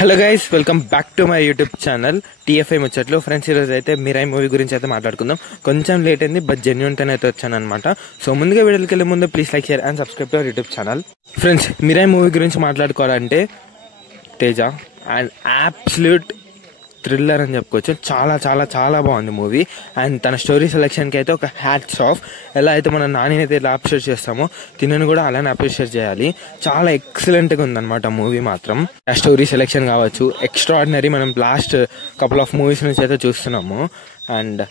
Hello guys, welcome back to my YouTube channel TFI ముచ్చట్లు. Friends, ఈరోజు అయితే Mirai movie గురించి అయితే మాట్లాడుకుందాం. కొంచెం లేట్ అయింది, బట్ జెన్యూన్ తోనే అయితే వచ్చాను అనమాట. సో ముందుగా వీడియోకి వెళ్ళే ముందు please like, share and subscribe to our YouTube channel. Friends, Mirai movie గురించి మాట్లాడుకోవాలంటే తేజ అండ్ అబ్సల్యూట్ థ్రిల్లర్ అని చెప్పుకోవచ్చు. చాలా చాలా చాలా బాగుంది మూవీ. అండ్ తన స్టోరీ సెలెక్షన్కి అయితే ఒక హ్యాట్స్ ఆఫ్. ఎలా అయితే మన నానిని అయితే ఎలా అప్రిషియేట్ చేస్తామో తినని కూడా అలానే అప్రిషియేట్ చేయాలి. చాలా ఎక్సలెంట్గా ఉందన్నమాట మూవీ మాత్రం. ఆ స్టోరీ సెలెక్షన్ కావచ్చు, ఎక్స్ట్రాడినరీ. మనం లాస్ట్ కపుల్ ఆఫ్ మూవీస్ నుంచి అయితే చూస్తున్నాము. అండ్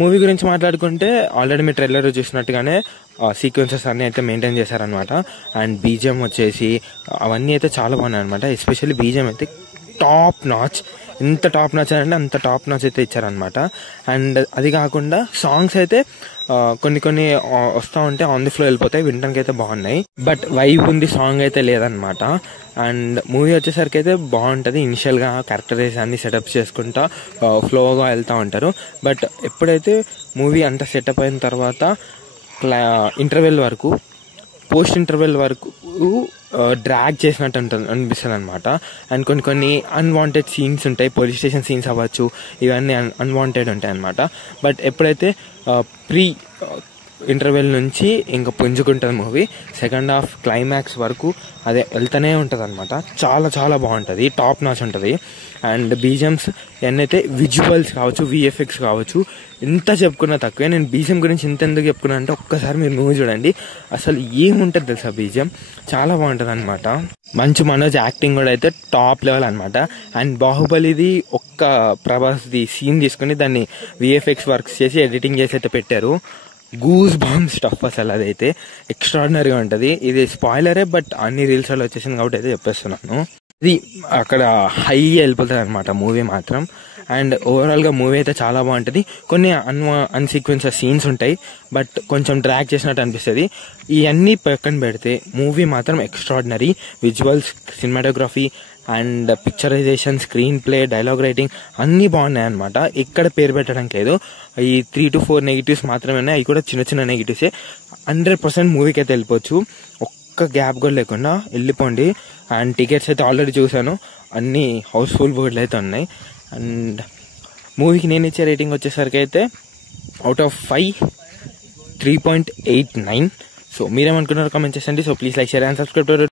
మూవీ గురించి మాట్లాడుకుంటే ఆల్రెడీ మీ ట్రైలర్ చూసినట్టుగానే సీక్వెన్సెస్ అన్నీ అయితే మెయింటైన్ చేశారనమాట. అండ్ బీజిఎం వచ్చేసి అవన్నీ అయితే చాలా బాగున్నాయి అనమాట. ఎస్పెషల్లీ బీజిఎం అయితే టాప్ నాచ్. ఎంత టాప్ నాచ్ అంటే అంత టాప్ నాచ్ అయితే ఇచ్చారనమాట. అండ్ అది కాకుండా సాంగ్స్ అయితే కొన్ని వస్తూ ఉంటే ఆన్ ది ఫ్లో వెళ్ళిపోతాయి, వినడానికి అయితే బాగున్నాయి. బట్ వైబ్ ఉంది, సాంగ్ అయితే లేదనమాట. అండ్ మూవీ వచ్చేసరికి అయితే బాగుంటుంది. ఇనిషియల్గా క్యారెక్టరైజ్ అన్ని సెటప్ చేసుకుంటా ఫ్లోగా వెళ్తూ ఉంటారు. బట్ ఎప్పుడైతే మూవీ అంతా సెటప్ అయిన తర్వాత ఇంటర్వెల్ వరకు, పోస్ట్ ఇంటర్వెల్ వరకు డ్రాగ్ చేసినట్టు అనిపిస్తుంది అనమాట. అండ్ కొన్ని అన్వాంటెడ్ సీన్స్ ఉంటాయి, పోలీస్ స్టేషన్ సీన్స్ అవ్వచ్చు, ఇవన్నీ అన్వాంటెడ్ ఉంటాయి అనమాట. బట్ ఎప్పుడైతే ప్రీ ఇంటర్వెల్ నుంచి ఇంకా పుంజుకుంటుంది మూవీ, సెకండ్ హాఫ్ క్లైమాక్స్ వరకు అదే వెళ్తూనే ఉంటుంది అనమాట. చాలా చాలా బాగుంటుంది, టాప్ నాచ్ ఉంటుంది. అండ్ బీజిఎమ్స్ ఎన్నైతే విజువల్స్ కావచ్చు, విఎఫ్ఎక్స్ కావచ్చు, ఎంత చెప్పుకున్నా తక్కువే. నేను బీజిఎం గురించి ఇంత ఎందుకు చెప్పుకున్నా అంటే ఒక్కసారి మీరు మూవీ చూడండి, అసలు ఏముంటుంది తెలుసా బీజిఎం. చాలా బాగుంటుంది అనమాట. మంచు మనోజ్ యాక్టింగ్ కూడా అయితే టాప్ లెవెల్ అనమాట. అండ్ బాహుబలిది ఒక్క ప్రభాస్ది సీన్ తీసుకుని దాన్ని విఎఫ్ఎక్స్ వర్క్స్ చేసి ఎడిటింగ్ చేసి అయితే పెట్టారు. గూస్ బాంబ్ స్టఫ్ అసలు అదైతే ఎక్స్ట్రాడినరీగా ఉంటుంది. ఇది స్పాయిలరే, బట్ అన్ని రీల్స్ లో వచ్చేసింది కాబట్టి అయితే చెప్పేస్తున్నాను. ఇది అక్కడ హై వెళ్ళిపోతుంది అనమాట మూవీ మాత్రం. అండ్ ఓవరాల్గా మూవీ అయితే చాలా బాగుంటుంది. కొన్ని అన్సీక్వెన్సెస్ సీన్స్ ఉంటాయి, బట్ కొంచెం డ్రాగ్ చేసినట్టు అనిపిస్తుంది. ఇవన్నీ పక్కన పెడితే మూవీ మాత్రం extraordinary. Visuals, cinematography and picturization, screenplay, dialogue writing అన్నీ బాగున్నాయి అనమాట. ఎక్కడ పేరు పెట్టడం లేదు. ఈ 3 to 4 నెగిటివ్స్ మాత్రమే ఉన్నాయి, అవి కూడా చిన్న చిన్న నెగిటివ్సే. 100% మూవీకి అయితే వెళ్ళిపోవచ్చు, ఒక్క గ్యాప్ కూడా లేకుండా వెళ్ళిపోండి. అండ్ టికెట్స్ అయితే ఆల్రెడీ చూశాను, అన్నీ హౌస్ఫుల్ బోర్డులు అయితే ఉన్నాయి. అండ్ మూవీకి నేను ఇచ్చే రేటింగ్ వచ్చేసరికి అయితే అవుట్ ఆఫ్ 5 3.89. సో మీరేమనుకున్నారు కామెంట్ చేసండి. So please like, share and subscribe to